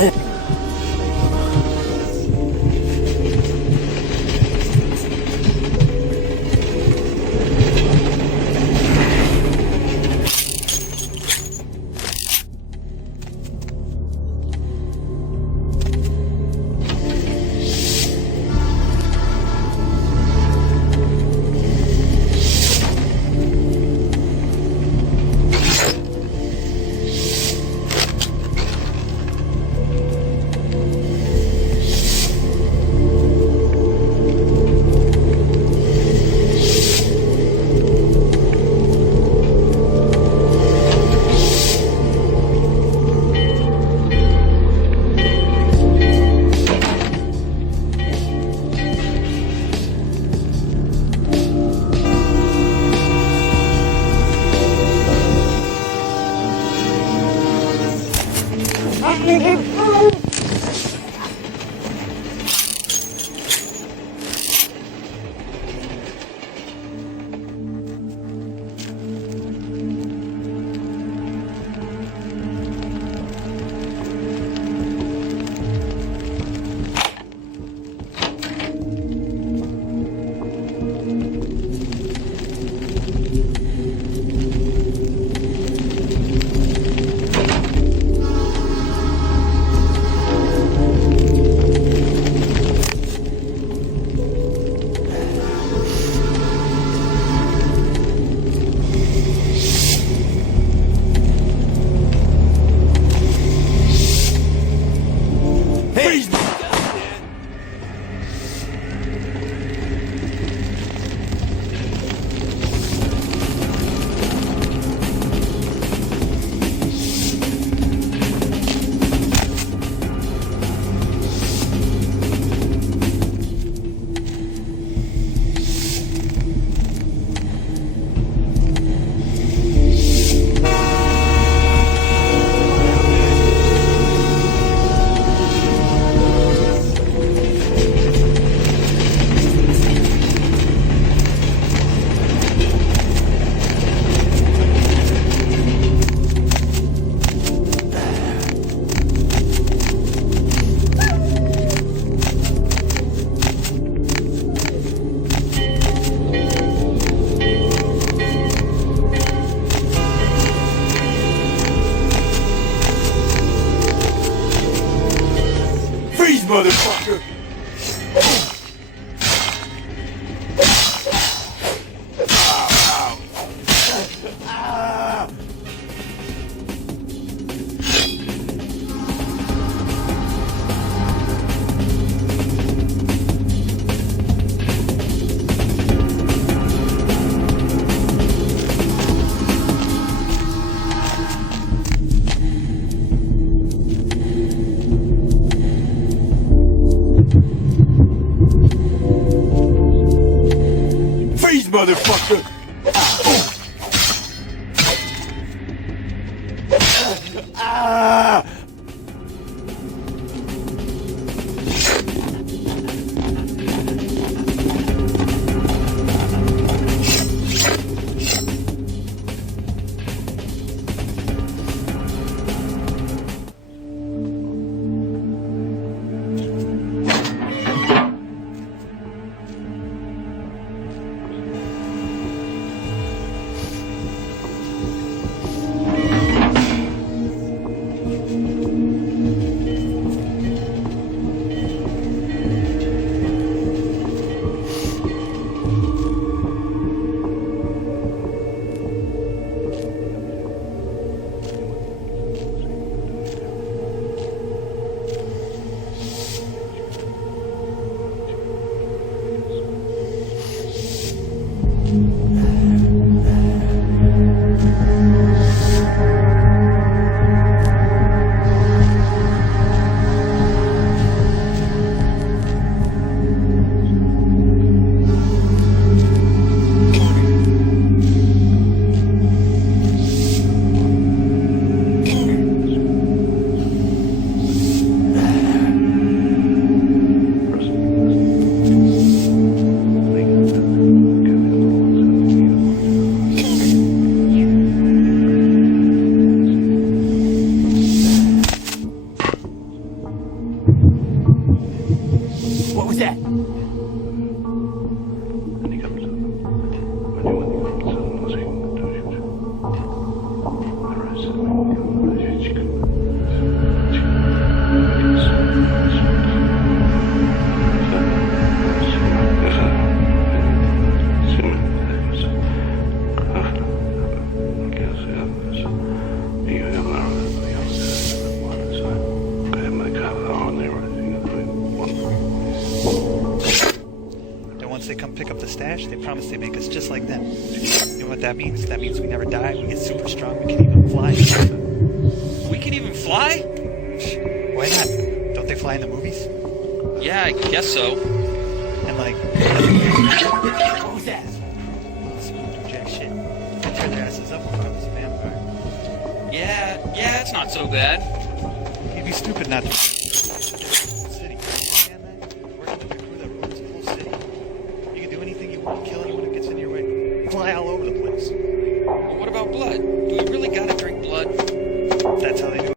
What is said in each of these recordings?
Motherfucker! Motherfucker! mustache, they promise they make us just like them. You know what that means? That means we never die, we get super strong, we can even fly. We can even fly? Why not? Don't they fly in the movies? Yeah, I guess so. And like... What was that? This won't do jack shit. They tear their asses up in front of this vampire. Yeah, it's not so bad. You'd be stupid not to... City. Understand that? Working with the crew that ruins the whole city. You can do anything you want, kill anyone who gets in your way. Fly all over the place. But what about blood? Do we really gotta drink blood? That's how they do it.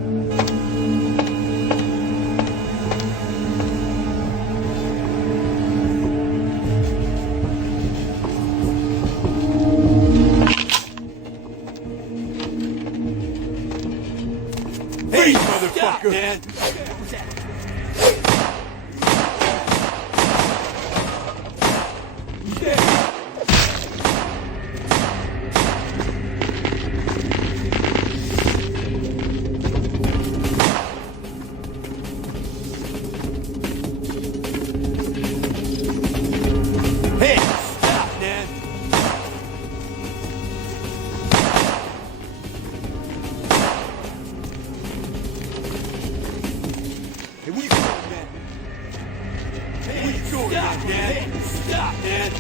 Hey, motherfucker! Man. Hey, stop, man! Hey, where you going, man? Hey, where you going, man? Hey, stop, man!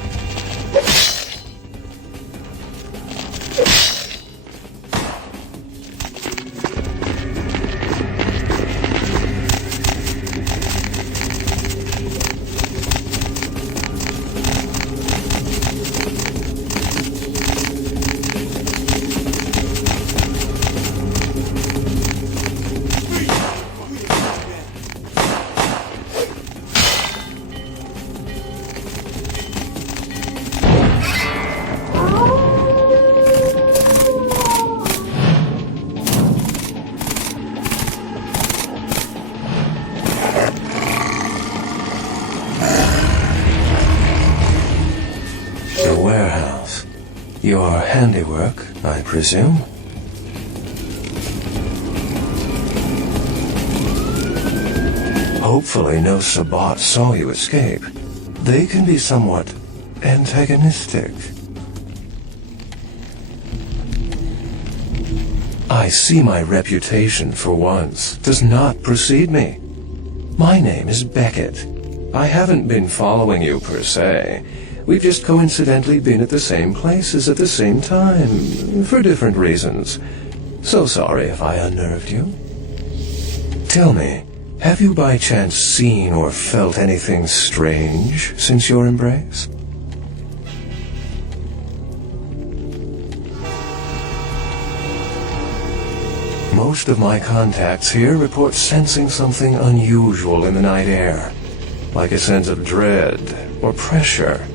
The warehouse. Your handiwork, I presume? Hopefully no Sabbat saw you escape. They can be somewhat antagonistic. I see my reputation for once does not precede me. My name is Beckett. I haven't been following you per se. We've just coincidentally been at the same places at the same time, for different reasons. So sorry if I unnerved you. Tell me, have you by chance seen or felt anything strange since your embrace? Most of my contacts here report sensing something unusual in the night air, like a sense of dread or pressure.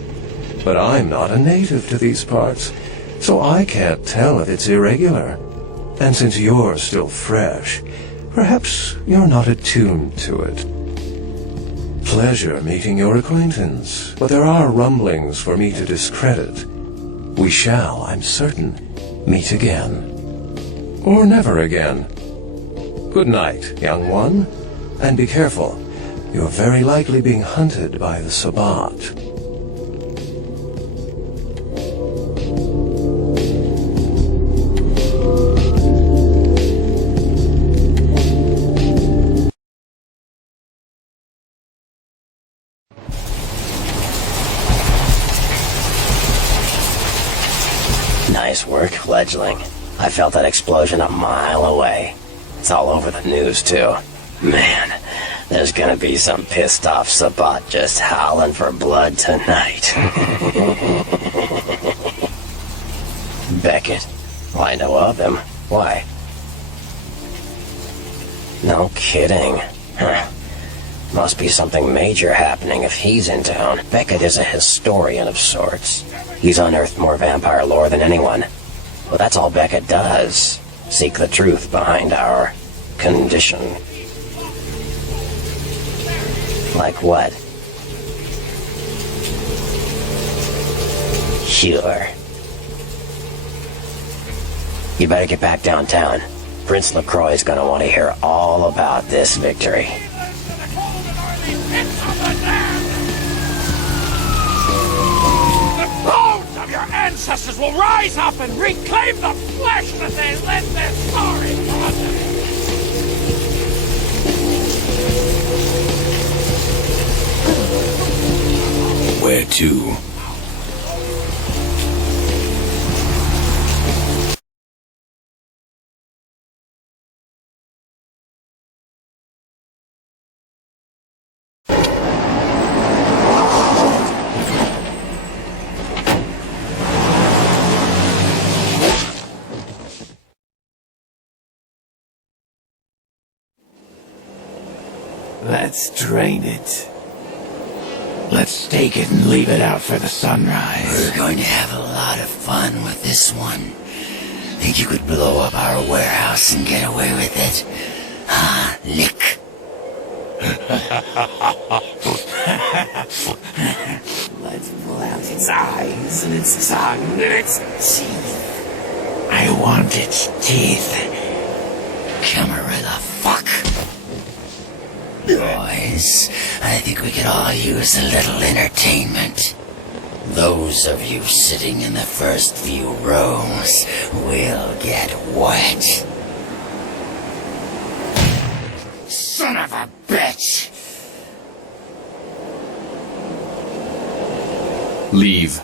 But I'm not a native to these parts, so I can't tell if it's irregular. And since you're still fresh, perhaps you're not attuned to it. Pleasure meeting your acquaintance, but there are rumblings for me to discredit. We shall, I'm certain, meet again. Or never again. Good night, young one, and be careful. You're very likely being hunted by the Sabbat. Nice work, fledgling. I felt that explosion a mile away. It's all over the news, too. Man, there's gonna be some pissed off Sabbat just howling for blood tonight. Beckett. Well, I know of him. Why? No kidding. Huh. Must be something major happening if he's in town. Beckett is a historian of sorts. He's unearthed more vampire lore than anyone. Well, that's all Beckett does. Seek the truth behind our condition. Like what? Sure. You better get back downtown. Prince LaCroix's gonna want to hear all about this victory. The ancestors will rise up and reclaim the flesh that they left their sorry brothers. Where to? Let's drain it. Let's take it and leave it out for the sunrise. We're going to have a lot of fun with this one. Think you could blow up our warehouse and get away with it? Ah, lick. Let's pull out its eyes and its tongue and its teeth. I want its teeth. Camarilla fuck. Boys, I think we could all use a little entertainment. Those of you sitting in the first few rows will get wet. Son of a bitch! Leave.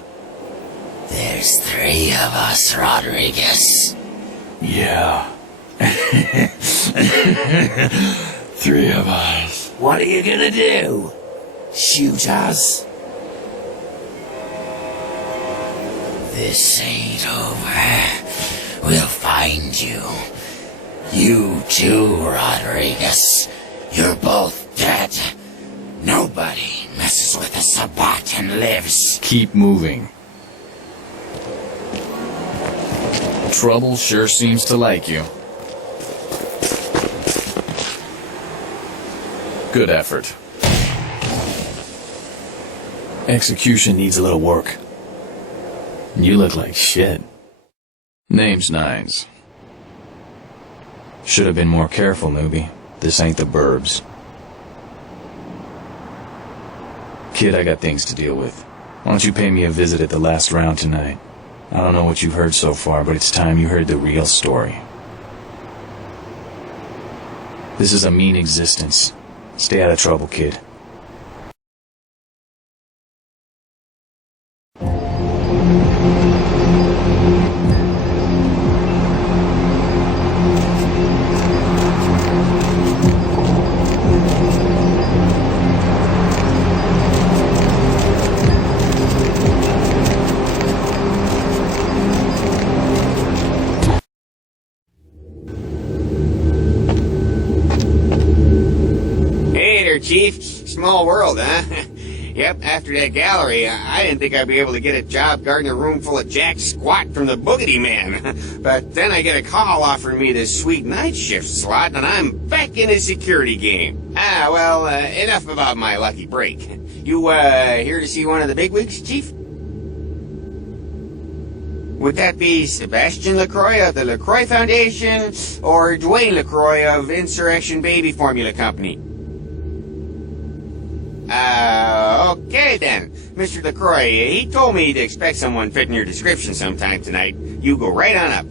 There's 3 of us, Rodriguez. Yeah. 3 of us. What are you gonna do? Shoot us? This ain't over. We'll find you. You too, Rodriguez. You're both dead. Nobody messes with a Sabbat and lives. Keep moving. Trouble sure seems to like you. Good effort. Execution needs a little work. You look like shit. Name's Nines. Should have been more careful, newbie. This ain't the burbs. Kid, I got things to deal with. Why don't you pay me a visit at the last round tonight? I don't know what you've heard so far, but it's time you heard the real story. This is a mean existence. Stay out of trouble, kid. Chief. Small world, huh? Yep, after that gallery, I didn't think I'd be able to get a job guarding a room full of jack squat from the Boogity Man. But then I get a call offering me this sweet night shift slot, and I'm back in the security game. Well, enough about my lucky break. You, here to see one of the bigwigs, Chief? Would that be Sebastian LaCroix of the LaCroix Foundation, or Dwayne LaCroix of Insurrection Baby Formula Company? Okay then. Mr. LaCroix, he told me to expect someone fitting your description sometime tonight. You go right on up.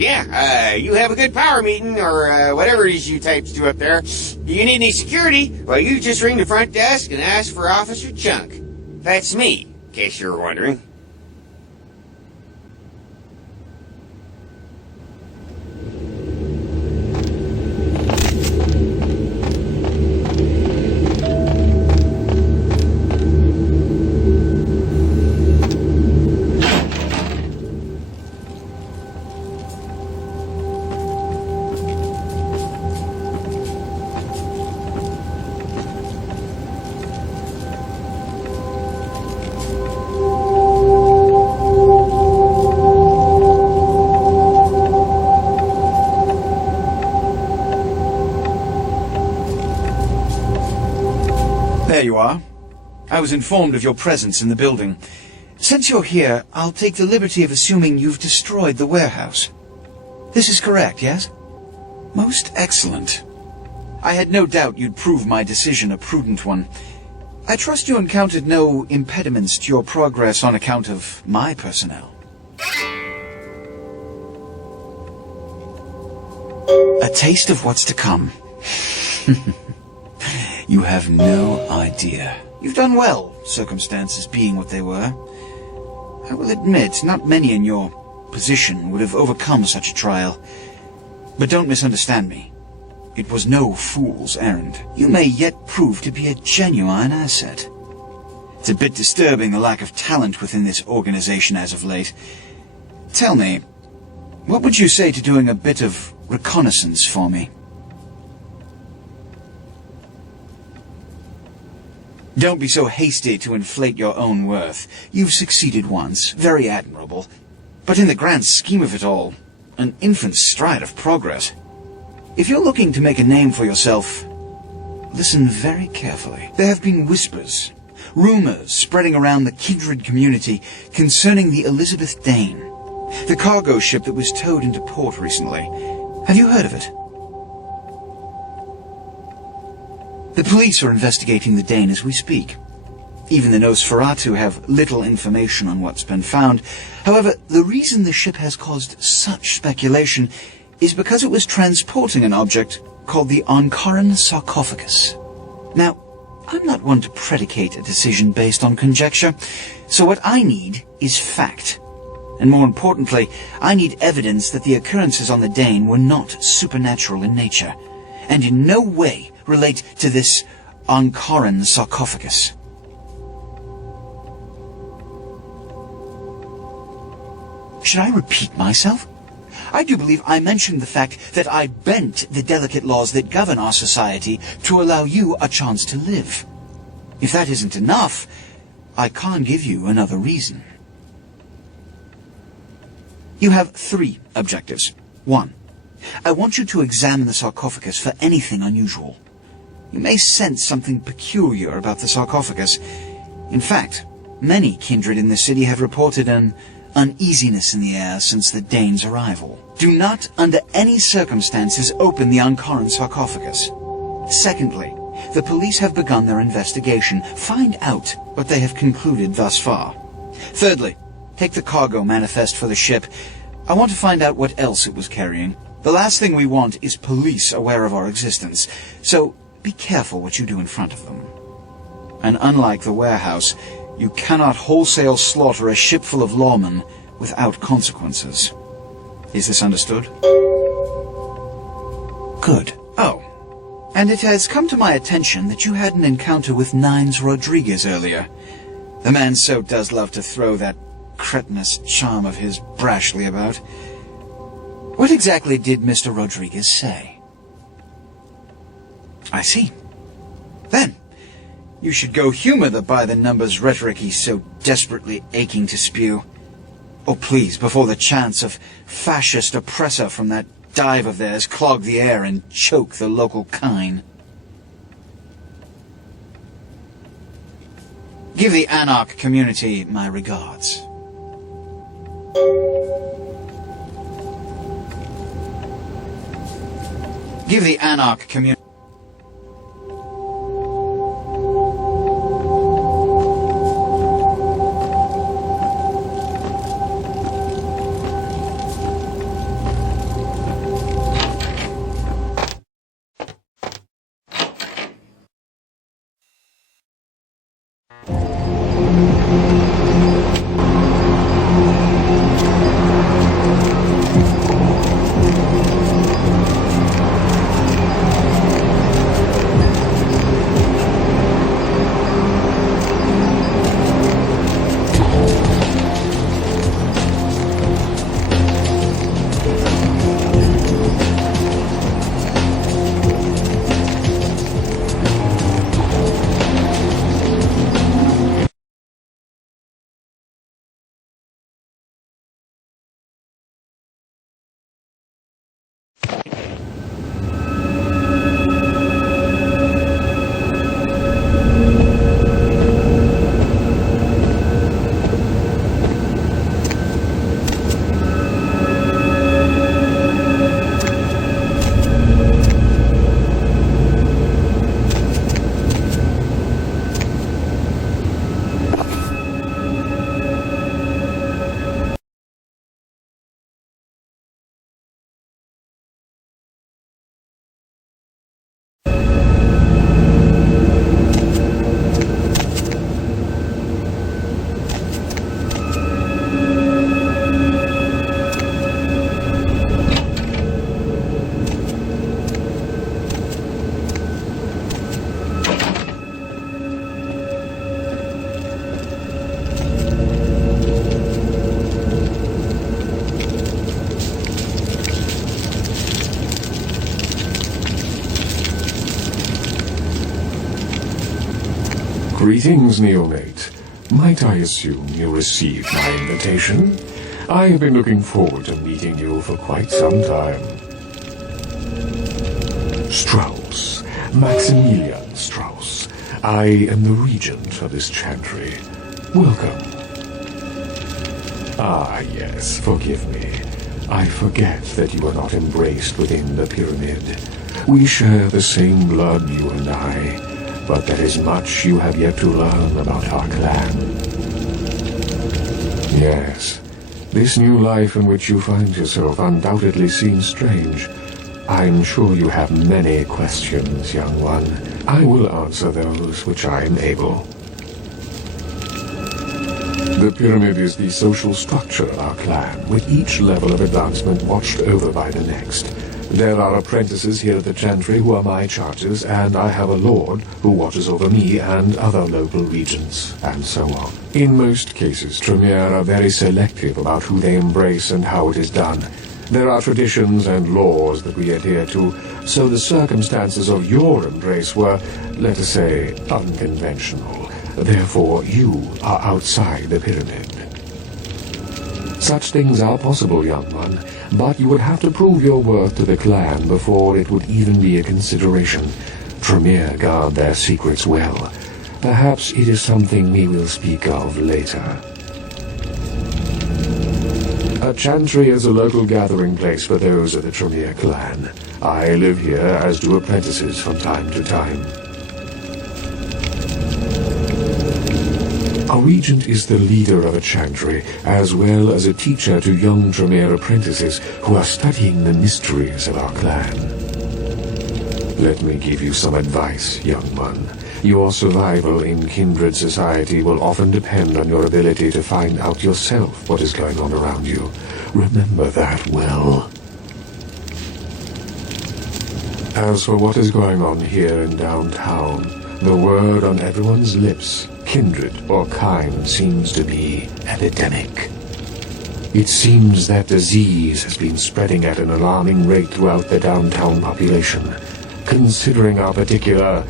Yeah, you have a good power meeting, or whatever it is you types do up there. You need any security? Well, you just ring the front desk and ask for Officer Chunk. That's me, in case you were wondering. There you are. I was informed of your presence in the building. Since you're here, I'll take the liberty of assuming you've destroyed the warehouse. This is correct, yes? Most excellent. I had no doubt you'd prove my decision a prudent one. I trust you encountered no impediments to your progress on account of my personnel. A taste of what's to come. You have no idea. You've done well, circumstances being what they were. I will admit, not many in your position would have overcome such a trial. But don't misunderstand me. It was no fool's errand. You may yet prove to be a genuine asset. It's a bit disturbing the lack of talent within this organization as of late. Tell me, what would you say to doing a bit of reconnaissance for me? Don't be so hasty to inflate your own worth. You've succeeded once, very admirable. But in the grand scheme of it all, an infant's stride of progress. If you're looking to make a name for yourself, listen very carefully. There have been whispers, rumors spreading around the Kindred community concerning the Elizabeth Dane, the cargo ship that was towed into port recently. Have you heard of it? The police are investigating the Dane as we speak. Even the Nosferatu have little information on what's been found. However, the reason the ship has caused such speculation is because it was transporting an object called the Ankaran sarcophagus. Now, I'm not one to predicate a decision based on conjecture, so what I need is fact. And more importantly, I need evidence that the occurrences on the Dane were not supernatural in nature, and in no way relate to this Ankaran sarcophagus. Should I repeat myself? I do believe I mentioned the fact that I bent the delicate laws that govern our society to allow you a chance to live. If that isn't enough, I can't give you another reason. You have 3 objectives. 1. I want you to examine the sarcophagus for anything unusual. You may sense something peculiar about the sarcophagus. In fact, many kindred in the city have reported an uneasiness in the air since the Dane's arrival. Do not, under any circumstances, open the Ankaran sarcophagus. Secondly, the police have begun their investigation. Find out what they have concluded thus far. Thirdly, take the cargo manifest for the ship. I want to find out what else it was carrying. The last thing we want is police aware of our existence, so be careful what you do in front of them. And unlike the warehouse, you cannot wholesale slaughter a ship full of lawmen without consequences. Is this understood? Good. Oh, and it has come to my attention that you had an encounter with Nines Rodriguez earlier. The man so does love to throw that cretinous charm of his brashly about. What exactly did Mr. Rodriguez say? I see. Then, you should go humor the by-the-numbers rhetoric he's so desperately aching to spew. Oh, please, before the chance of fascist oppressor from that dive of theirs clog the air and choke the local kine. Give the Anarch community my regards. Give the Anarch community... Greetings, neonate. Might I assume you received my invitation? I have been looking forward to meeting you for quite some time. Strauss. Maximilian Strauss. I am the regent of this chantry. Welcome. Ah, yes, forgive me. I forget that you are not embraced within the pyramid. We share the same blood, you and I, but there is much you have yet to learn about our clan. Yes, this new life in which you find yourself undoubtedly seems strange. I'm sure you have many questions, young one. I will answer those which I am able. The pyramid is the social structure of our clan, with each level of advancement watched over by the next. There are apprentices here at the Chantry who are my charges, and I have a lord who watches over me and other local regents, and so on. In most cases, Tremere are very selective about who they embrace and how it is done. There are traditions and laws that we adhere to, so the circumstances of your embrace were, let us say, unconventional. Therefore, you are outside the pyramid. Such things are possible, young one, but you would have to prove your worth to the clan before it would even be a consideration. Tremere guard their secrets well. Perhaps it is something we will speak of later. A chantry is a local gathering place for those of the Tremere clan. I live here, as do apprentices from time to time. A regent is the leader of a chantry, as well as a teacher to young Tremere apprentices who are studying the mysteries of our clan. Let me give you some advice, young one. Your survival in kindred society will often depend on your ability to find out yourself what is going on around you. Remember that well. As for what is going on here in downtown, the word on everyone's lips, kindred or kind, seems to be epidemic. It seems that disease has been spreading at an alarming rate throughout the downtown population. Considering our particular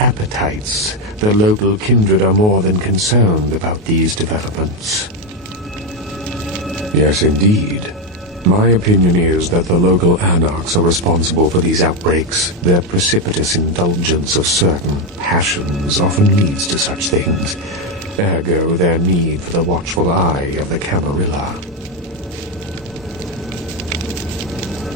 appetites, the local kindred are more than concerned about these developments. Yes, indeed. My opinion is that the local anarchs are responsible for these outbreaks. Their precipitous indulgence of certain passions often leads to such things. Ergo, their need for the watchful eye of the Camarilla.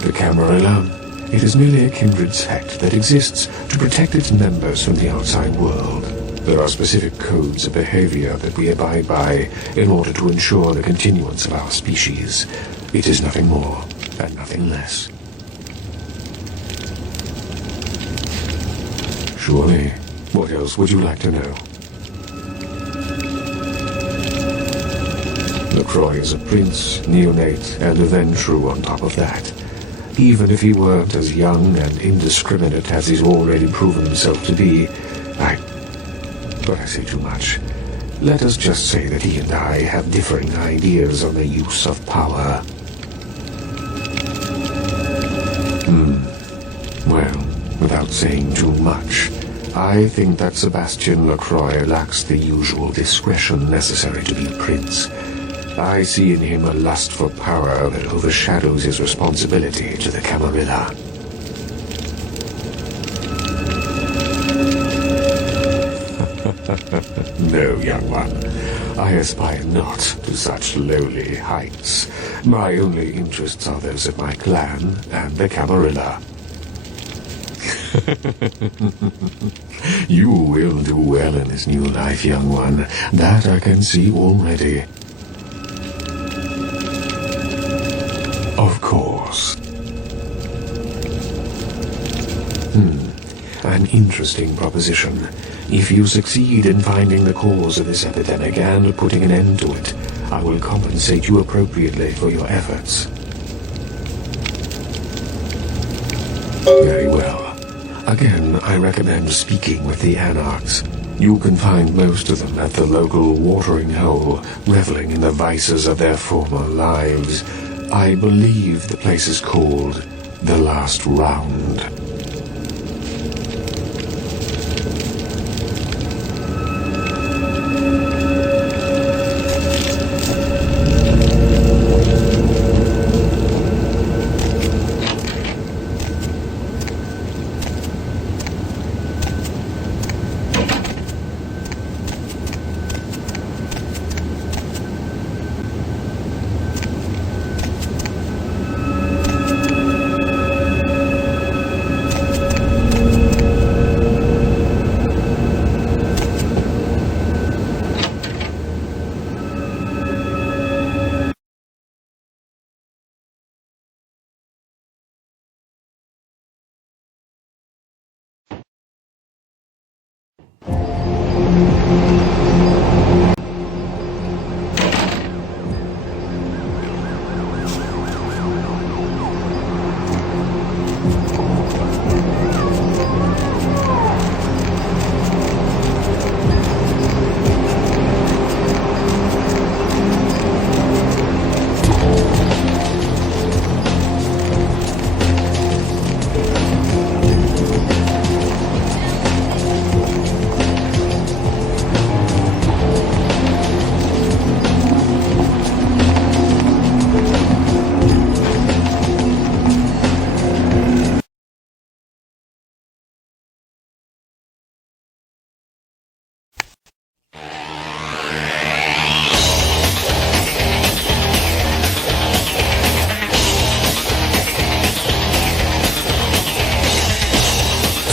The Camarilla? It is merely a kindred sect that exists to protect its members from the outside world. There are specific codes of behavior that we abide by in order to ensure the continuance of our species. It is nothing more and nothing less. Surely. What else would you like to know? LaCroix is a prince, neonate, and a Ventrue on top of that. Even if he weren't as young and indiscriminate as he's already proven himself to be, But I say too much. Let us just say that he and I have differing ideas on the use of power. Well, without saying too much, I think that Sebastian LaCroix lacks the usual discretion necessary to be a prince. I see in him a lust for power that overshadows his responsibility to the Camarilla. No, young one. I aspire not to such lowly heights. My only interests are those of my clan and the Camarilla. You will do well in this new life, young one. That I can see already. Of course. An interesting proposition. If you succeed in finding the cause of this epidemic and putting an end to it, I will compensate you appropriately for your efforts. Very well. Again, I recommend speaking with the Anarchs. You can find most of them at the local watering hole, reveling in the vices of their former lives. I believe the place is called The Last Round.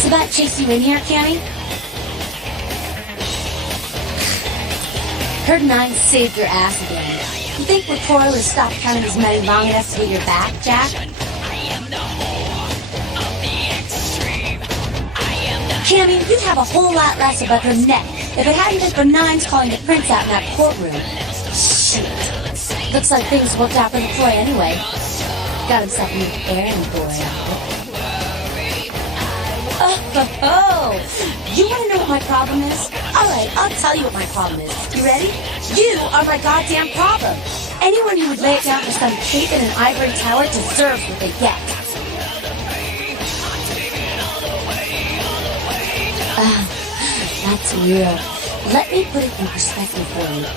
So that chased you in here, Cammy? Heard Nine saved your ass again. You think Recoil has stopped counting his money long enough to get your back, Jack? Cammy, you'd have a whole lot less above your neck if it hadn't been for Nines calling the prince out in that courtroom. Shit. Looks like things worked out for LaCroix anyway. Got himself a new errand boy. Oh, you want to know what my problem is? Alright, I'll tell you what my problem is. You ready? You are my goddamn problem. Anyone who would lay it down for some cape in an ivory tower deserves what they get. That's real. Let me put it in perspective for you.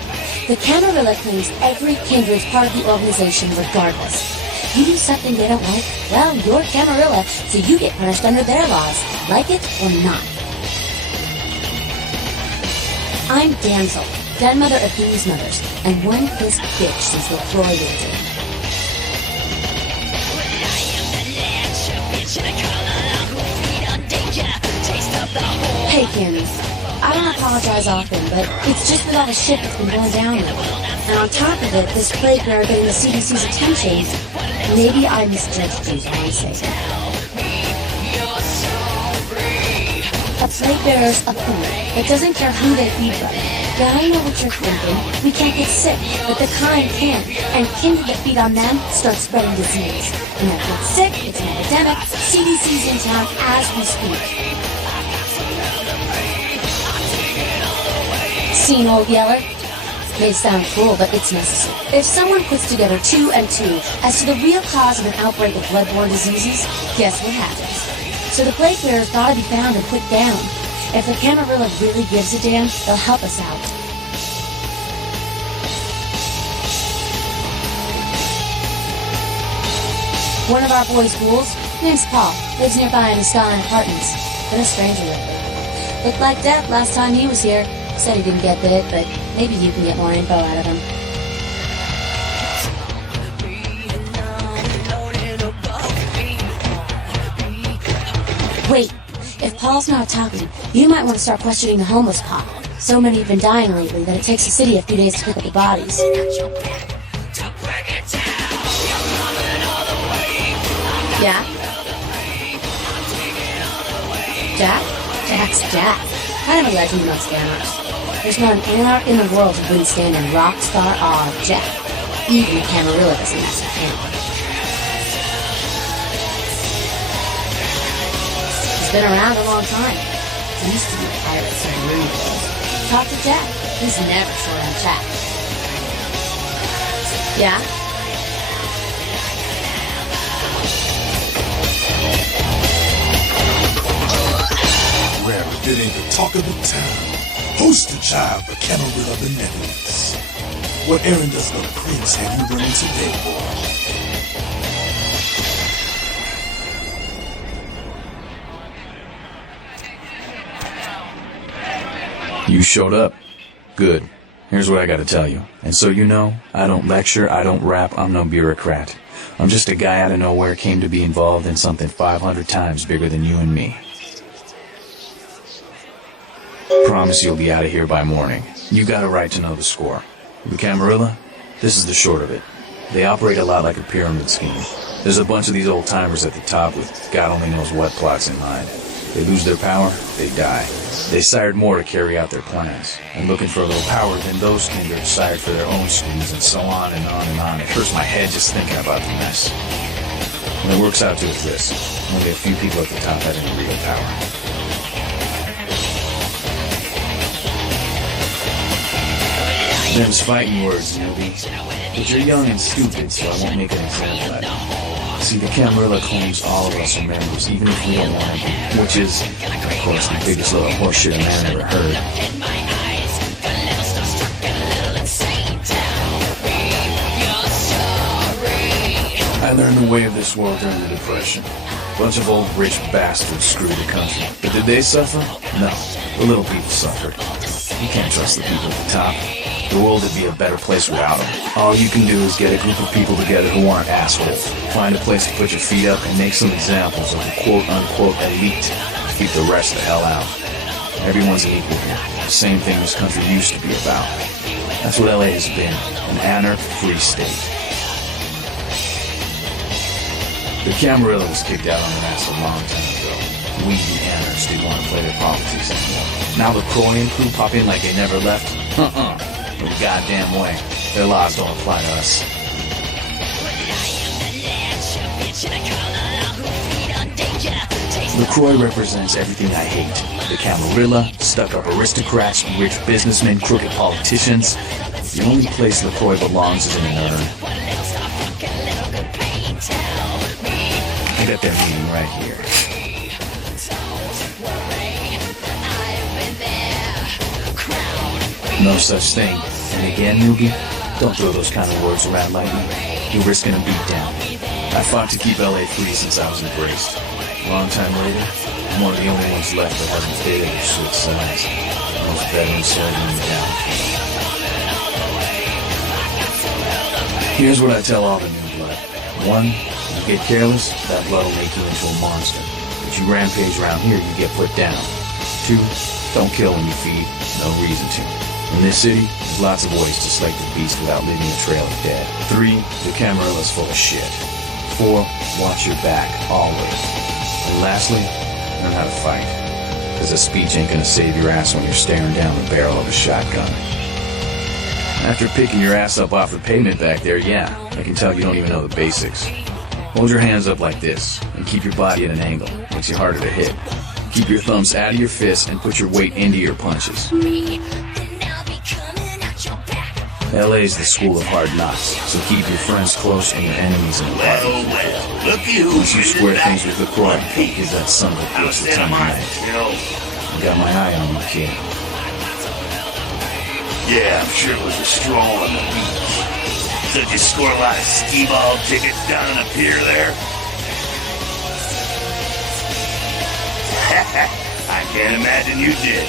The Camarilla claims every kindred's part of the organization regardless. You do something they don't like, well, you're Camarilla, so you get punished under their laws, like it or not. I'm Damsel, grandmother of these mothers, and one pissed bitch since LaCroix lived here. Hey, Cammy. I don't apologize often, but it's just with all the shit that's been going down lately. And on top of it, this plague bearer getting the CDC's attention, maybe I misjudged you for my sake. A plague bearer's a fool that doesn't care who they feed from. Yeah, I know what you're thinking. We can't get sick, but the kind can. And kindred that feed on them start spreading disease. And that gets sick, it's an epidemic. CDC's in town as we speak. Seen, Old Yeller? May sound cool, but it's necessary. If someone puts together 2 and 2 as to the real cause of an outbreak of bloodborne diseases, guess what happens? So the plague bearer's gotta be found and put down. If the Camarilla really gives a damn, they'll help us out. One of our boys' ghouls, name's Paul, lives nearby in the Skyline Apartments. Been a stranger lately. Looked like death last time he was here. Said he didn't get bit, but maybe you can get more info out of him. Wait, if Paul's not talking, you might want to start questioning the homeless pop. So many have been dying lately that it takes the city a few days to pick up the bodies. Yeah? Jack? Jack's Jack. Kind of a legend amongst scammers. There's not an anarch in the world who wouldn't stand in rock star awe of Jack. Even the Camarilla doesn't have to count. He's been around a long time. He used to be a pirate submarine. Talk to Jack. He's never short on chat. Yeah? Where it ain't the talk of the town. Poster child for Camarilla Benevolence. What errand does the prince have you running today, boy? You showed up. Good. Here's what I gotta tell you. And so you know, I don't lecture, I don't rap, I'm no bureaucrat. I'm just a guy out of nowhere came to be involved in something 500 times bigger than you and me. Promise you'll be out of here by morning. You got a right to know the score. The Camarilla? This is the short of it. They operate a lot like a pyramid scheme. There's a bunch of these old-timers at the top with God only knows what plots in mind. They lose their power, they die. They sired more to carry out their plans, and looking for a little power, then those kindred sired for their own schemes, and so on and on and on. It hurts my head just thinking about the mess. And it works out to this. Only a few people at the top have any real power. Them's fighting words, newbie. But you're young and stupid, so I won't make an example out of you. See, the Camarilla claims all of us are members, even if we don't want to be. Which is, of course, the biggest little horseshit a man ever heard. I learned the way of this world during the Depression. Bunch of old rich bastards screwed the country. But did they suffer? No. The little people suffered. You can't trust the people at the top. The world would be a better place without them. All you can do is get a group of people together who aren't assholes. Find a place to put your feet up and make some examples of the quote-unquote elite. Keep the rest the hell out. Everyone's an equal here. The same thing this country used to be about. That's what LA has been. An anarch-free state. The Camarilla was kicked out on the ass a long time ago. We, the anarchs, didn't want to play their politics anymore. Now the Croy and crew pop in like they never left? No goddamn way. Their laws don't apply to us. LaCroix represents everything I hate. The Camarilla, stuck-up aristocrats, rich businessmen, crooked politicians. The only place LaCroix belongs is in an urn. I got their meeting right here. No such thing. And again, newbie, don't throw those kind of words around lightly. You're risking a beatdown. I fought to keep LA free since I was embraced. A long time later, I'm one of the only ones left that hasn't faded or switched sides. Most veterans serving me down. Here's what I tell all the new blood. 1, you get careless, that blood will make you into a monster. If you rampage around here, you get put down. 2, don't kill when you feed. No reason to. In this city, there's lots of ways to slake the beast without leaving a trail of dead. 3, the Camarilla's full of shit. 4, watch your back, always. And lastly, learn how to fight. Because a speech ain't gonna save your ass when you're staring down the barrel of a shotgun. After picking your ass up off the pavement back there, yeah, I can tell you don't even know the basics. Hold your hands up like this, and keep your body at an angle. Makes you harder to hit. Keep your thumbs out of your fists and put your weight into your punches. LA's the school of hard knocks, so keep your friends close and your enemies in the party. Well, looky who's Once you square things with LaCroix, give that son of a bitch the time of night. I got my eye on you, kid. Yeah, I'm sure it was a stroll on the beach. Did you score a lot of skee-ball tickets down on the pier there? I can't imagine you did.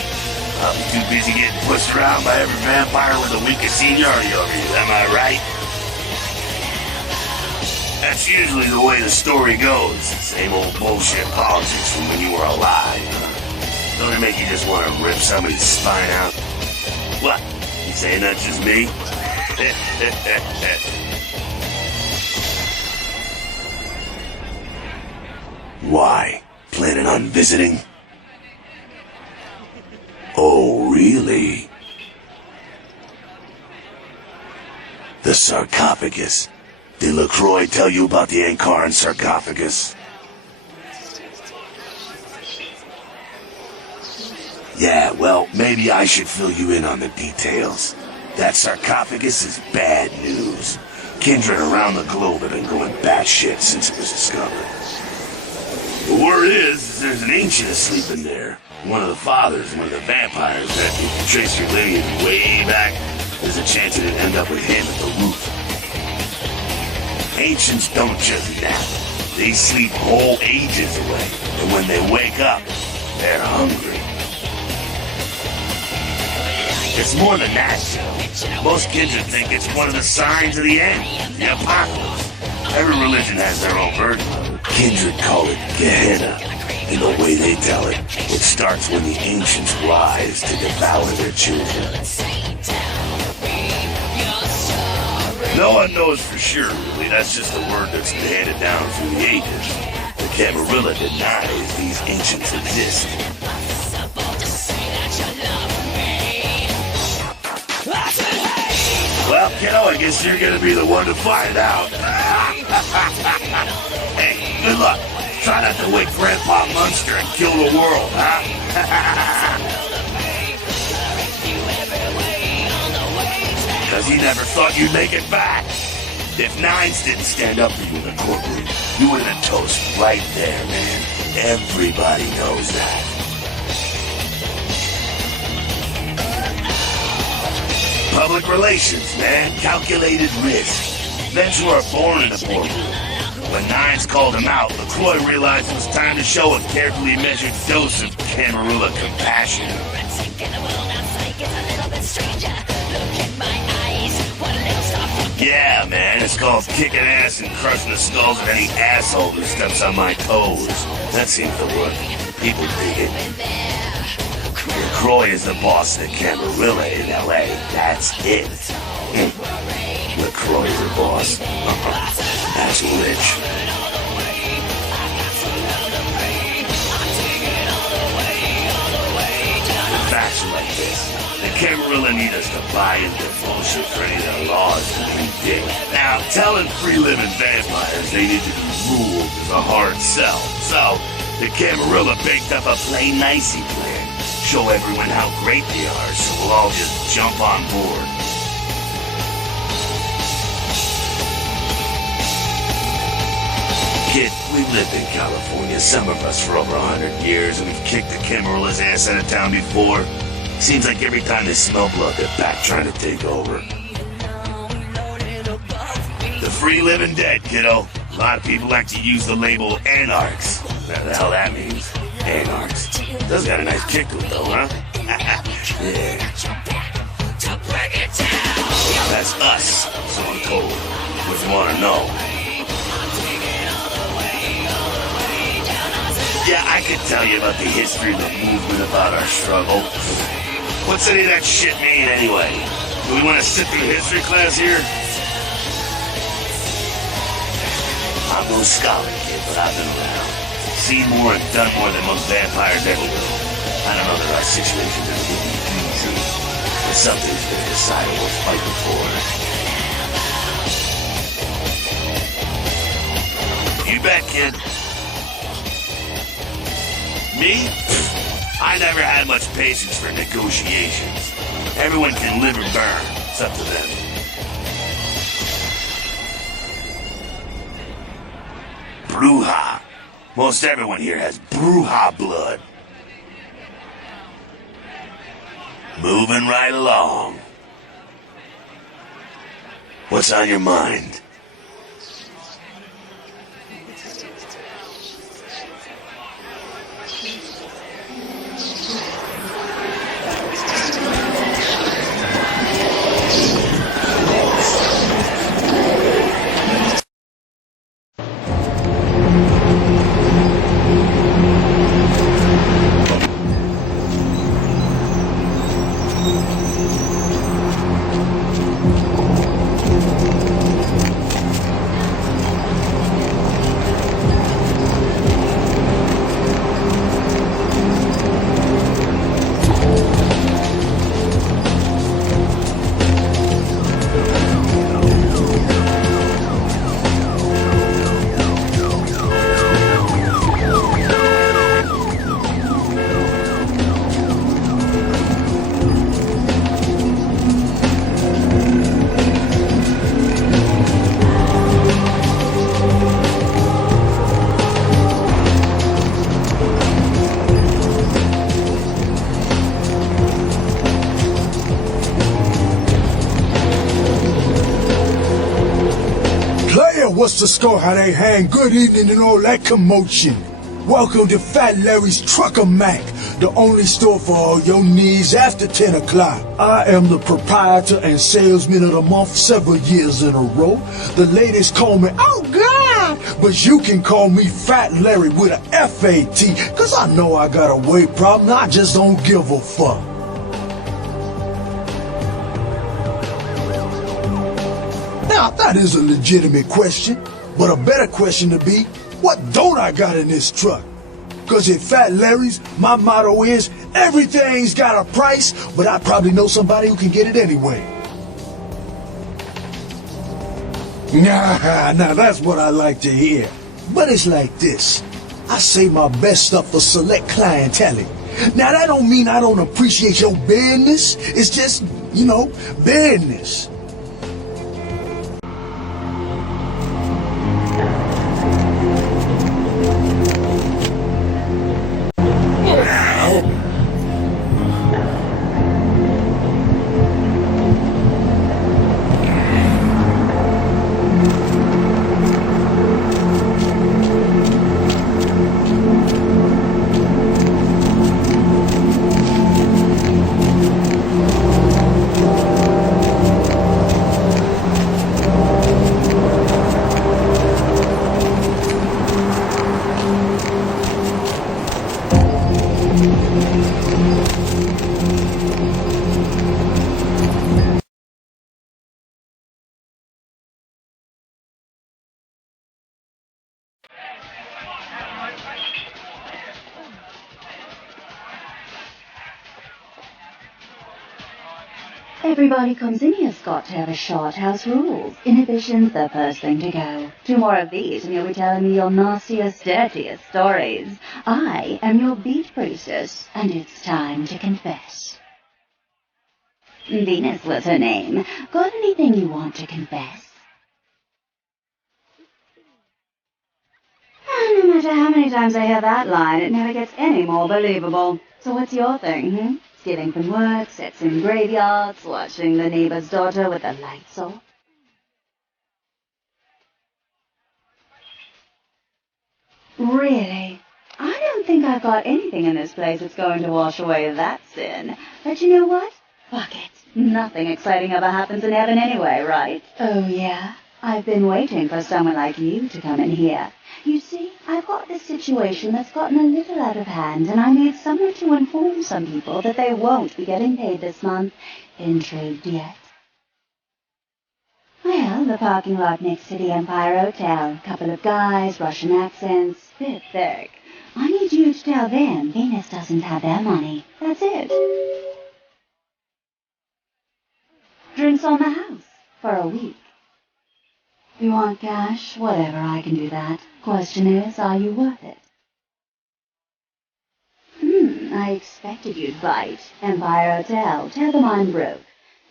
I'll be too busy getting pushed around by every vampire with the weakest seniority over you, am I right? That's usually the way the story goes. Same old bullshit politics from when you were alive. Don't it make you just want to rip somebody's spine out? What? You saying that's just me? Why? Planning on visiting? Oh, really? The sarcophagus. Did LaCroix tell you about the Ankaran sarcophagus? Yeah, well, maybe I should fill you in on the details. That sarcophagus is bad news. Kindred around the globe have been going batshit since it was discovered. The word is, there's an ancient asleep in there. One of the fathers, one of the vampires, that if you trace your lineage way back, there's a chance it'd end up with him at the root. Ancients don't just nap. They sleep whole ages away, and when they wake up, they're hungry. It's more than that, Joe. Most kindred think it's one of the signs of the end, the apocalypse. Every religion has their own version of it. Kindred call it Gehenna. In the way they tell it, it starts when the ancients rise to devour their children. No one knows for sure, really. That's just the word that's been handed down through the ages. The Camarilla denies these ancients exist. Well, kiddo, I guess you're gonna be the one to find out. Hey, good luck. Try not to wake Grandpa Munster and kill the world, huh? Because he never thought you'd make it back. If Nines didn't stand up for you in the courtroom, you would have been toast right there, man. Everybody knows that. Public relations, man. Calculated risk. Vets were born in the boardroom. When Nines called him out, LaCroix realized it was time to show a carefully measured dose of Camarilla compassion. Yeah, man, it's called kicking ass and crushing the skulls of any asshole who steps on my toes. That seems to work. People dig it. LaCroix is the boss of the Camarilla in L.A. That's it. LaCroix is the boss. That's rich. The facts are like this. The Camarilla need us to buy into bullshit for any of their laws to be dick. Now, telling free-living vampires they need to be ruled is a hard sell. So, the Camarilla baked up a play nicey plan. Show everyone how great they are, so we'll all just jump on board. Kid, we've lived in California, some of us for over 100 years, and we've kicked the Camarilla's ass out of town before. Seems like every time they smell blood, they're back trying to take over. The free living dead, kiddo. A lot of people like to use the label anarchs. Whatever the hell that means. Anarchs. Does got a nice kick to it, though, huh? Yeah. That's us, so I'm told. If you want to know. Yeah, I could tell you about the history of the movement, about our struggle. What's any of that shit mean, anyway? Do we want to sit through history class here? I'm no scholar, kid, but I've been around. Seen more and done more than most vampires ever will. I don't know that our situation's ever going to be easy. But something's going to decide what we're fighting for. You bet, kid. Me? I never had much patience for negotiations. Everyone can live or burn. It's up to them. Bruja. Most everyone here has Bruja blood. Moving right along. What's on your mind? What's the score? How they hang? Good evening and all that commotion. Welcome to Fat Larry's Trucker Mac, the only store for all your needs after 10 o'clock. I am the proprietor and salesman of the month several years in a row. The ladies call me, oh God, but you can call me Fat Larry with a F-A-T, cause I know I got a weight problem, I just don't give a fuck. Now, that is a legitimate question, but a better question to be, What don't I got in this truck? Cause at Fat Larry's, my motto is, everything's got a price, but I probably know somebody who can get it anyway. Nah, now that's what I like to hear. But it's like this. I save my best stuff for select clientele. Now that don't mean I don't appreciate your business. It's just, you know, business. Everybody comes in here, Scott, to have a shot. House rules. Inhibition's the first thing to go. 2 more of these, and you'll be telling me your nastiest, dirtiest stories. I am your beat priestess, and it's time to confess. Venus was her name. Got anything you want to confess? No matter how many times I hear that line, it never gets any more believable. So what's your thing, Stealing from work, sets in graveyards, watching the neighbor's daughter with the lights off? Really? I don't think I've got anything in this place that's going to wash away that sin. But you know what? Fuck it. Nothing exciting ever happens in heaven anyway, right? Oh, yeah? I've been waiting for someone like you to come in here. You see, I've got this situation that's gotten a little out of hand, and I need someone to inform some people that they won't be getting paid this month. Intrigued yet? Well, the parking lot next to the Empire Hotel. Couple of guys, Russian accents, bit thick. I need you to tell them Venus doesn't have their money. That's it. Drinks on the house for a week. You want cash? Whatever, I can do that. Question is, are you worth it? I expected you'd bite. Empire Hotel. Tell them I'm broke.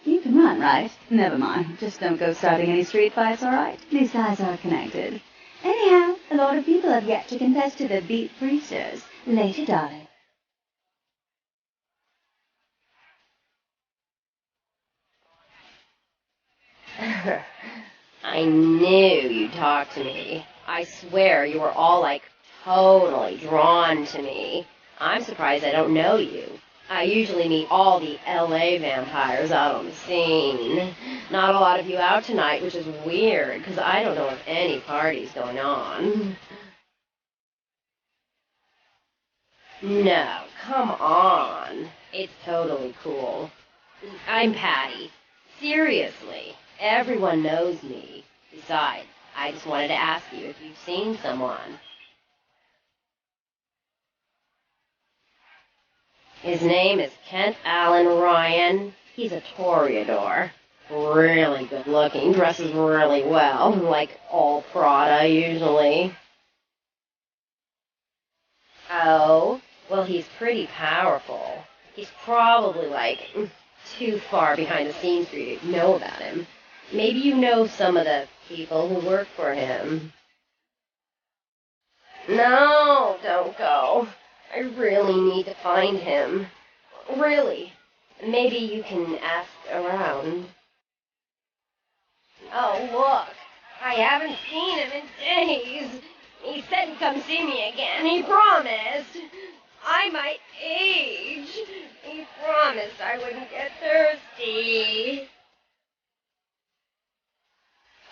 You can run, right? Never mind. Just don't go starting any street fights, all right? These guys are connected. Anyhow, a lot of people have yet to confess to the beat priestess. Later, darling. I knew you'd talk to me. I swear you were all, totally drawn to me. I'm surprised I don't know you. I usually meet all the LA vampires out on the scene. Not a lot of you out tonight, which is weird, because I don't know of any parties going on. No, come on. It's totally cool. I'm Patty. Seriously. Everyone knows me. Besides, I just wanted to ask you if you've seen someone. His name is Kent Allen Ryan. He's a Toreador. Really good looking, dresses really well, like all Prada usually. Oh, well, he's pretty powerful. He's probably, too far behind the scenes for you to know about him. Maybe you know some of the people who work for him. No, don't go. I really need to find him. Really. Maybe you can ask around. Oh, look. I haven't seen him in days. He said he'd come see me again. He promised. I might age. He promised I wouldn't get thirsty.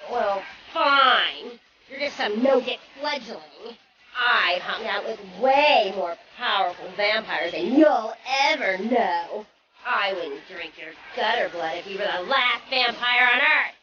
Well, fine. You're just some no-dick fledgling. I've hung out with way more powerful vampires than you'll ever know. I wouldn't drink your gutter blood if you were the last vampire on Earth.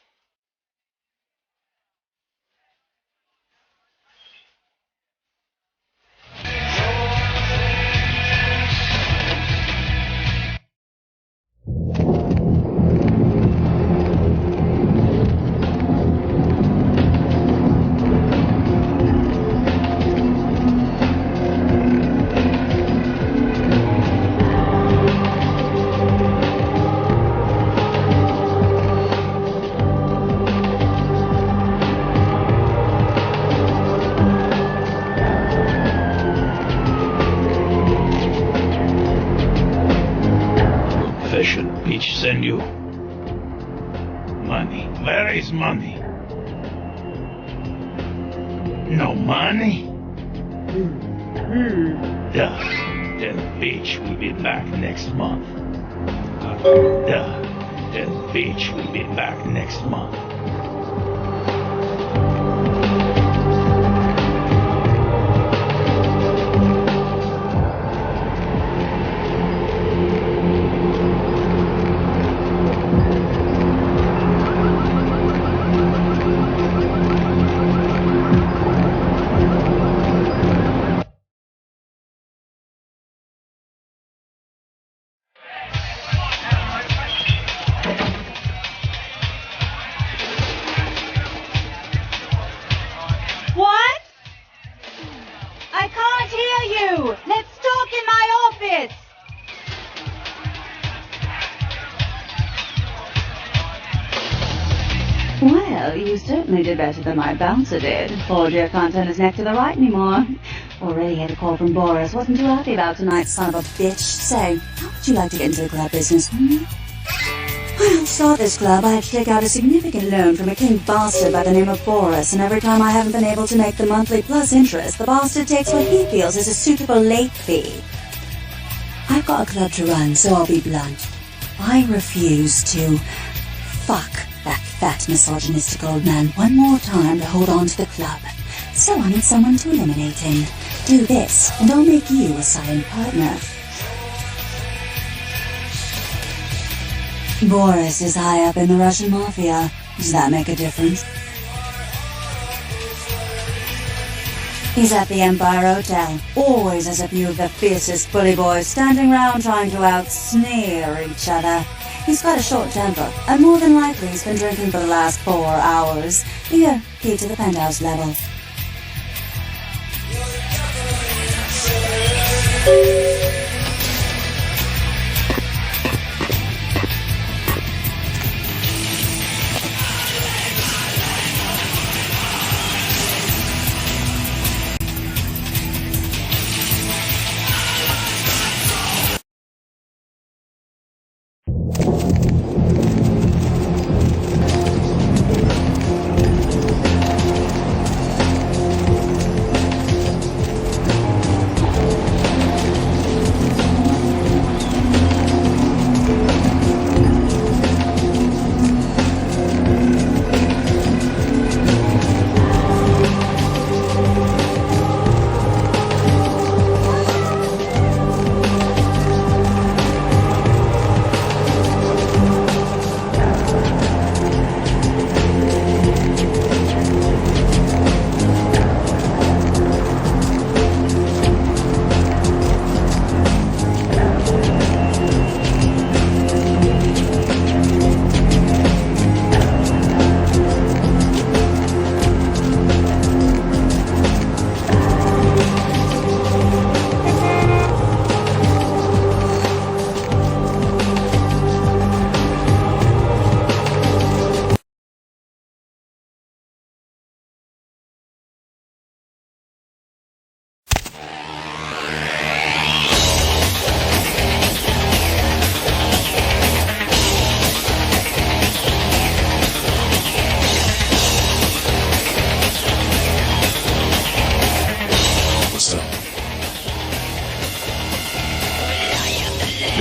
send you? Money. Where is money? No money? The bitch will be back next month. The bitch will be back next month. What? I can't hear you. Let's talk in my office. Well, you certainly did better than my bouncer did. Poor dear can't turn his neck to the right anymore. Already had a call from Boris. Wasn't too happy about tonight, son of a bitch. Say, how would you like to get into the club business, Well, to start this club, I had to take out a significant loan from a king bastard by the name of Boris, and every time I haven't been able to make the monthly plus interest, the bastard takes what he feels is a suitable late fee. I've got a club to run, so I'll be blunt. I refuse to fuck that fat misogynistic old man one more time to hold on to the club. So I need someone to eliminate him. Do this, and I'll make you a silent partner. Boris is high up in the Russian mafia. Does that make a difference? He's at the Empire Hotel. Always has a few of the fiercest bully boys standing round trying to out-sneer each other. He's got a short temper, and more than likely he's been drinking for the last 4 hours. Here, key to the penthouse level.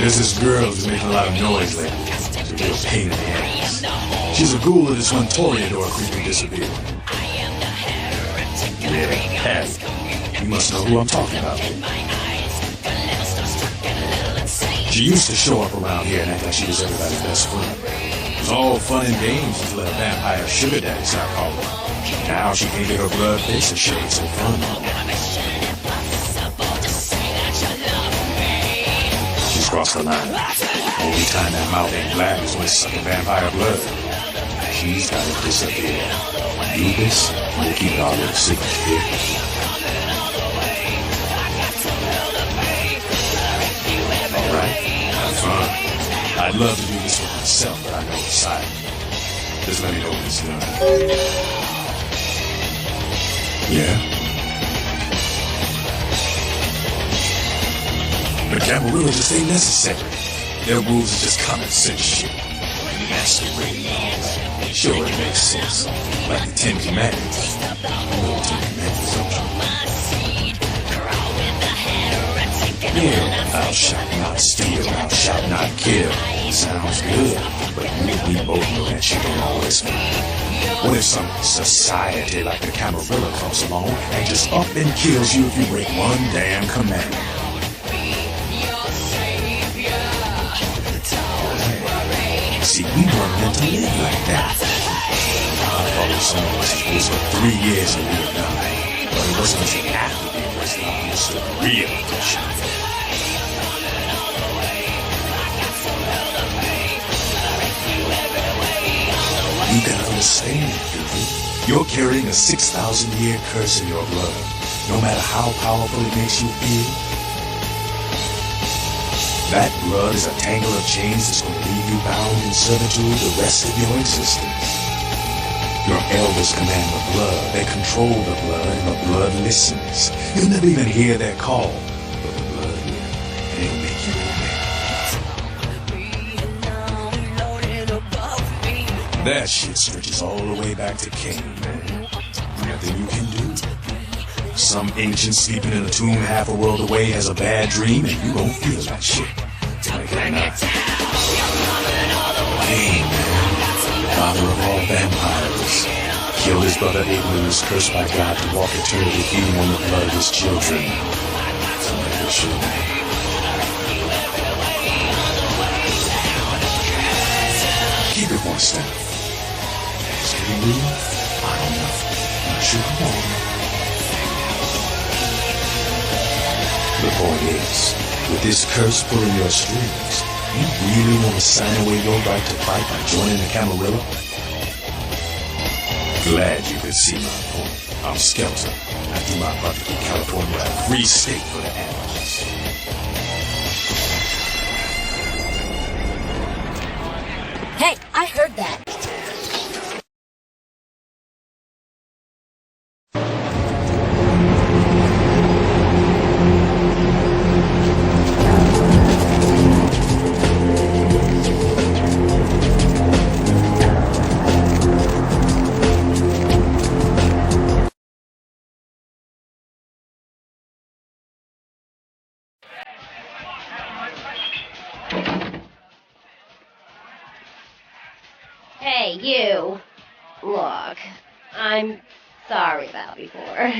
There's this girl who's making a lot of noise lately. She's a real pain in the ass. She's a ghoul of this one Toreador creepy disappeared. Yeah, Patty. You must know who I'm talking about. She used to show up around here and act like she was everybody's best friend. It was all fun and games until that vampire sugar daddy started calling. Now she can't get her blood face a shade so fun. She's crossed the line. Only time that mouth ain't black is when it's sucking vampire blood. She's gotta disappear. Do this, and we'll keep it all in a secret here. Alright, have fun. I'd love to do this for myself, but I know it's silent. Just let me know when it's done. Yeah? But Camarilla just ain't necessary. Their rules is just common sense shit. And masquerading and all that. Sure, it makes sense. Like the Ten Commandments. You know the Ten Commandments, don't you? Yeah, thou shalt not steal, thou shalt not kill. Sounds good, but we both know that shit don't always work. What if some society like the Camarilla comes along and just up and kills you if you break one damn commandment? See, we weren't meant to live like that. I followed some of us was for 3 years in Vietnam, but it wasn't until after the arrest that I understood real aggression. You gotta understand, people. You're carrying a 6,000-year curse in your blood, no matter how powerful it makes you feel. That blood is a tangle of chains that's going to leave you bound in servitude the rest of your existence. Your elders command the blood. They control the blood, and the blood listens. You'll never even hear their call, but the blood will, and it'll make you obey. That shit stretches all the way back to Cain, man. Nothing you can do. Some ancient sleeping in a tomb half a world away has a bad dream, and you gon' feel that shit. Like it or not. Cain, man. Father of all vampires. Killed his brother Abel and was cursed by God to walk eternity feeding on the blood of his children. Somebody for sure, man. Keep it one step. Is it real? I don't know. Not sure I want. The point is, with this curse pulling your strings, you really want to sign away your right to fight by joining the Camarilla? Glad you could see my point. I'm Skelter. I do my part to keep California a free state for the animals. Hey, I heard that. Hey, you. Look, I'm sorry about before.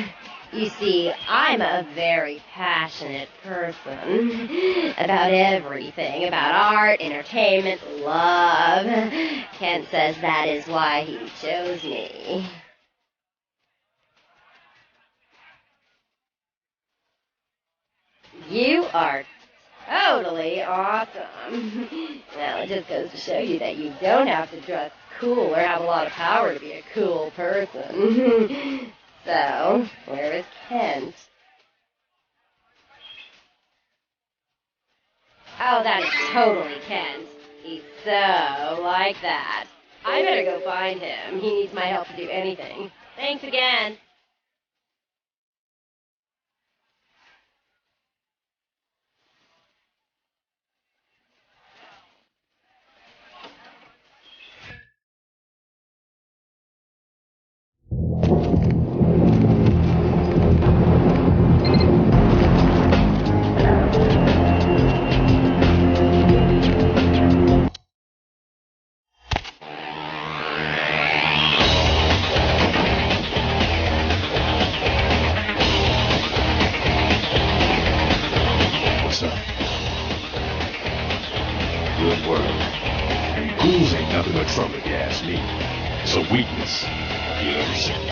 You see, I'm a very passionate person about everything, about art, entertainment, love. Kent says that is why he chose me. You are totally awesome. Well, it just goes to show you that you don't have to dress cool or have a lot of power to be a cool person. So, where is Kent? Oh, that is totally Kent. He's so like that. I better go find him. He needs my help to do anything. Thanks again. Good work. And ghouls ain't nothing but trouble, if you ask me. It's a weakness. You understand?